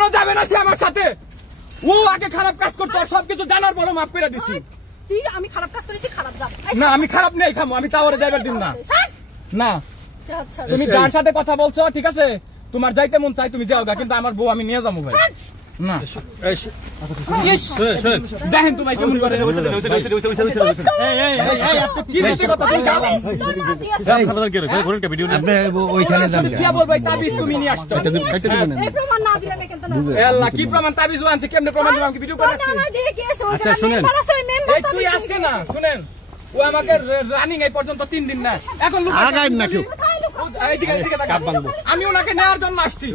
কেন যাবে না সে আমার সাথে? ও আগে খারাপ কাজ করতো, সবকিছু জানার পরও মাফ করে দিছি। আমি খারাপ কাজ করেছি, খারাপ যা। না আমি খারাপ নেই খামো, আমি তাওরে যাইবার দিন না। না তুমি যার সাথে কথা বলছো ঠিক আছে, তোমার যাইতে মন চাই তুমি যাও গা, কিন্তু আমার বউ আমি নিয়ে যাবো ভাই। না দেখেন তোমায় কেমন করে তুমি নিয়ে আসছো কি প্রমাণ? তাবিজ আনছে কেমনে প্রমাণ? ভিডিও করে তুই আজকে না শুনেন, ও আমাকে রানিং এই পর্যন্ত 3 দিন না, এখন না কেউ আমি ওনাকে নেওয়ার জন্য আসছি।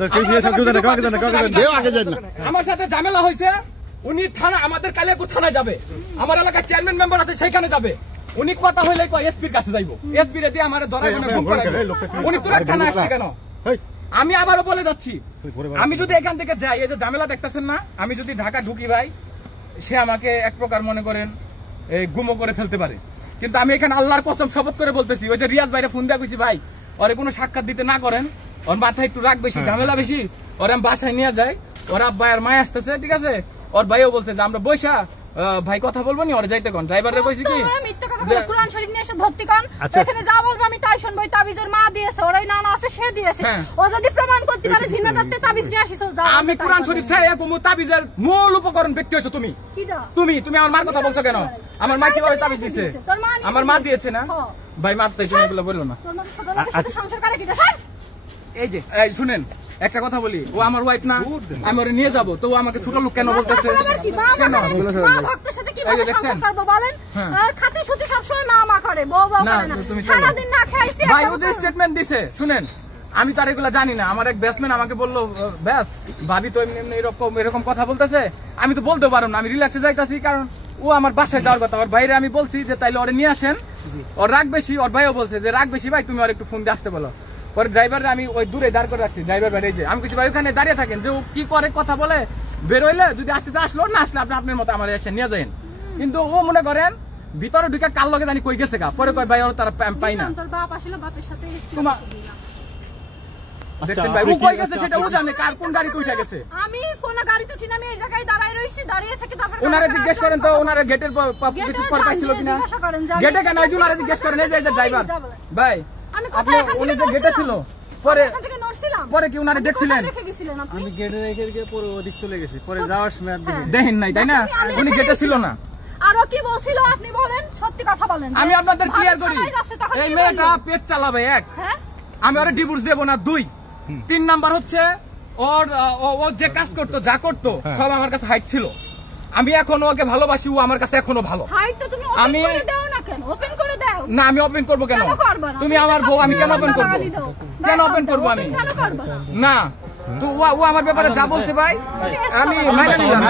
আমার সাথে ঝামেলা হয়েছে, উনি থানা আমাদের কালিয়াপুর থানায় যাবে, আমার এলাকার চেয়ারম্যান মেম্বার আছে সেখানে যাবে। উনি কথা হইলে এসপির কাছে যাইবো, এসপি রে দিয়ে আমার ধরাই উনি তোর থানায় আসছে কেন? আমি আবারও বলে যাচ্ছি, আমি যদি এখান থেকে যাই, এই যে ঝামেলা দেখতেছেন না, আমি যদি ঢাকা ঢুকি ভাই, সে আমাকে এক প্রকার মনে করেন এই গুমো করে ফেলতে পারে। কিন্তু আমি এখানে আল্লাহর কসম শপথ করে বলতেছি, ওই যে রিয়াজ ভাইরে ফোন দেওয়া কইছি, ভাই ওরে কোনো সাক্ষাৎ দিতে না করেন, ওর মাথায় একটু রাগ বেশি, ঝামেলা বেশি, ওর আমি বাসায় নিয়ে যাই, ওর আব্বা আর মায় আসতেছে ঠিক আছে, ওর ভাইও বলছে যে আমরা বৈশা ভাই কথা বলবো নি, ওরে যাইতে কোন ড্রাইভারে কইছি কি মিথ্যা কথা বলে কুরআন শরীফ নিয়ে এসে ধরতে কোন, এখানে যা বলবো আমি তাই শুনবো। তাবিজের মা দিয়েছে, ওরাই নানা আছে সে দিয়েছে, ও যদি প্রমাণ করতে পারে জিন্নাতে তাবিজ নিয়ে আসিস যা। আমি কুরআন শরীফ চাই একমু, তাবিজের মূল উপকরণ ব্যক্তি হইছো তুমি। তুমি আমার মার কথা বলছো কেন? আমার মা কিভাবে তাবিজ দিয়েছে? আমার মা দিয়েছে না ভাই, মাপ চাইছে এগুলো বললো না। সংসার করে কি স্যার? এই যে শুনেন একটা কথা বলি, ও আমার ওয়াইফ না, আমি ওরে নিয়ে যাবো, তো ও আমাকে ছোট লোক কেন বলতেছে? স্টেটমেন্ট দিছে শুনেন, আমি তো আর এগুলা জানি না। আমার এক ব্যাটসম্যান আমাকে বললো, ব্যাস ভাবি তো এমনি এরকম কথা বলতেছে, আমি তো বলতে পারবো না, আমি রিল্যাক্সে যাইতাছি, কারণ ও আমার বাসায় যাওয়ার কথা। ওর বাইরে আমি বলছি যে তাইলে ওরে নিয়ে আসেন, ওর রাগ বেশি, ওর ভাইও বলছে যে রাগ বেশি ভাই, তুমি ওর একটু ফোন দিয়ে আসতে বলো। পরে ড্রাইভার আমি ওই দূরে দাঁড় করে রাখছি, ড্রাইভার বাইরে যে আমি কিছু ভাই ওখানে দাঁড়িয়ে থাকেন, যে ও কি করে কথা বলে, বেরোইলে যদি আসতে আসলো না আসলে আপনি আপনার মতো আমার এসে নিয়ে যাবেন। কিন্তু ও মনে করেন ভিতরে ঢুকে কার লগে জানি কই গেছে গা, পরে কয় ভাই ওর তারা পাই না। দেখছেন ভাই ও কই গেছে সেটা ও জানে, কার কোন গাড়িতে উঠে গেছে। আমি কোন গাড়িতে উঠি না, আমি এই জায়গায় দাঁড়ায় রইছি, দাঁড়িয়ে থেকে তারপর ওনারে জিজ্ঞেস করেন তো, ওনারে গেটের কিছু পর পাইছিল কিনা, গেটে কেন এই ওনারে জিজ্ঞেস করেন। এই যে ড্রাইভার ভাই আপনি উনি যে গেটে ছিল, পরে কি উনারে দেখছিলেন? আমি গেটে রেখে গিয়ে পরে ওদিক চলে গেছি, পরে যাওয়ার সময় দেখেন নাই তাই না, উনি গেটে ছিল না। আরো কি বলছিল আপনি বলেন, সত্যি কথা বলেন। আমি আপনাদের ক্লিয়ার করি, এই মেয়েটা পেট চালাবে 1, আমি ওরে ডিভোর্স দেব না 2, 3 নাম্বার হচ্ছে ওর যে কাজ করতো যা করতো সব আমার কাছে হাইট ছিল, আমি এখনো ওকে ভালোবাসি, ও আমার কাছে এখনো ভালো। আমি ওপেন করে দাও না, আমি ওপেন করবো কেন? তুমি আমার বউ, আমি কেন ওপেন করবো? কেন ওপেন করবো আমি? না তো ও আমার ব্যাপারে যা বলছে ভাই আমি মাইনে নিলাম।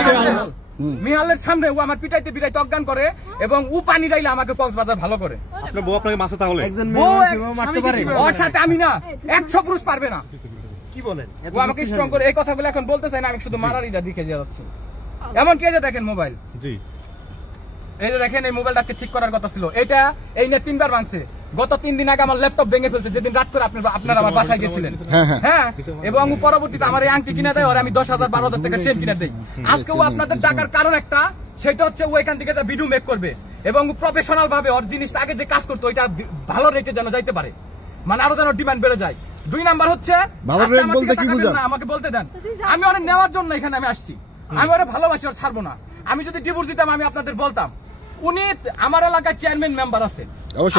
মিহালের সামনে ও আমার পিটাইতে পিটাইতে অজ্ঞান করে, এবং ও পানি ডাইলে আমাকে কক্সবাজার ভালো করে। আপনার বউ আপনাকে মারছে, তাহলে ওর সাথে আমি না 100 পুরুষ পারবে না। কি বলেন? ও আমাকে স্ট্রং করে এই কথাগুলো এখন বলতে চাই না, আমি শুধু মারারিটা দিকে যাচ্ছি। এমন কি যে দেখেন মোবাইল, এই যে দেখেন এই মোবাইলটাকে ঠিক করার কথা ছিল, এটা এই নিয়ে 3 বার ভাঙছে। গত 3 দিন আগে আমার ল্যাপটপ ভেঙে ফেলছে, যেদিন রাত করে আপনারা আমার বাসায় গেছিলেন। হ্যাঁ, এবং পরবর্তীতে আমার এই আংটি কিনে দেয়, আর আমি 10,000 12,000 টাকা চেন কিনে দেই। আজকে ও আপনাদের টাকার কারণ একটা, সেটা হচ্ছে ও এখান থেকে ভিডিও মেক করবে, এবং প্রফেশনাল ভাবে ওর জিনিসটা আগে যে কাজ করতো ওইটা ভালো রেটে যেন যাইতে পারে, মানে আরো যেন ডিমান্ড বেড়ে যায়। 2 নাম্বার হচ্ছে আমাকে বলতে দেন, আমি ওরে নেওয়ার জন্য এখানে আমি আসছি, আমি ওরে ভালোবাসি, ওর ছাড়বো না। আমি যদি ডিভোর্স দিতাম আমি আপনাদের বলতাম, উনি আমার এলাকায় চেয়ারম্যান মেম্বার আছে,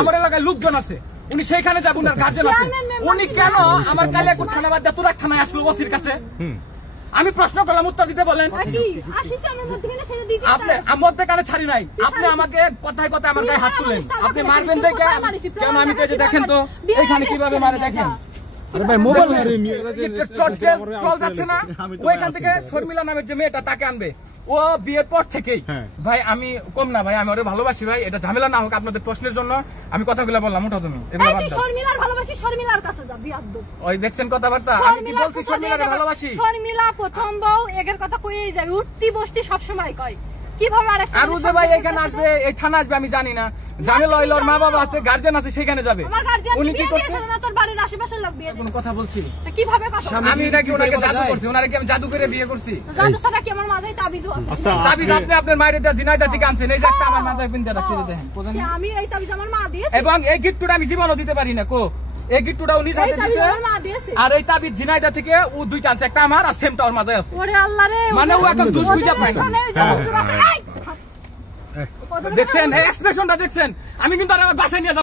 আমার এলাকায় লোকজন আছে, উনি সেইখানে যাবেন, আর গার্জেন আছে, উনি কেন আমার কালিয়াকুর থানা বাদ দিয়ে তুরাগ থানায় আসলো ওসির কাছে? আমি প্রশ্ন করলাম, উত্তর দিতে বলেন। আপনি মধ্যেখানে ছাড়ি নাই, আপনি আমাকে কথায় কথায় আমার গায়ে হাত তুলেন, আপনি মারবেন দেখে কেন? আমি তো দেখেন তো এখানে কিভাবে মারে দেখেন, চল যাচ্ছে না। ওইখান থেকে শর্মিলা নামের যে মেয়েটা তাকে আনবে, ও বিয়ের পর থেকেই ভাই আমি কম না, ভাই আমি ওরে ভালোবাসি ভাই, এটা ঝামেলা না হোক আপনাদের প্রশ্নের জন্য আমি কথাগুলো বললাম। ওটা তুমি ওই দেখছেন কথাবার্তা, আমি কি বলছি? শর্মিলার ভালোবাসি, শর্মিলা প্রথম বউ এগের কথা কইই যাবে, উঠতি বসতি সবসময় কয়। কিভাবে আরেকটা আর উজে ভাই এখানে আসবে, এই থানা আসবে আমি জানি না। জানে লইল ওর মা বাবা আছে, গার্জিয়ান আছে, সেখানে যাবে। আমার গার্জিয়ান উনি কি বিয়ে করছে? দিয়েছে না তোর বাড়ির আশেপাশের লোক বিয়ে কোন কথা বলছি? দিয়েছে। কিভাবে কথা বলছিস? আমি এটা কি ওনাকে জাদু করছি? ওনারে কি আমি জাদু করে বিয়ে করছি? জাদু ছাড়া কি আমার মাঝে তাবিজও আছে? আচ্ছা, তাবিজ আপনি আপনার মায়ের দা জিনাইদা থেকে আনছেন, এই যে একটা আমার মাথায় পিন দিয়ে রাখছে, দেখেন কি আমি এই তাবিজ আমার মা দিয়েছে? এবং এই গিফটটা আমি জীবনও দিতে পারি না। কো এই গিফটটা উনি এই হাতে তাবিজ দিছে, আমার মা দিয়েছে। আর এই তাবিজ জিনাইদা থেকে ও দুইটা আনছে, একটা আমার আর সেমটা ওর মাঝে আছে। ওরে আল্লাহ রে, মানে ও এখন দুষ বুঝা পায় না। ওদের- দেখছেন এই এক্সপ্রেশনটা দেখছেন? আমি কিন্তু আর আমার বাসায় নিয়ে যাব।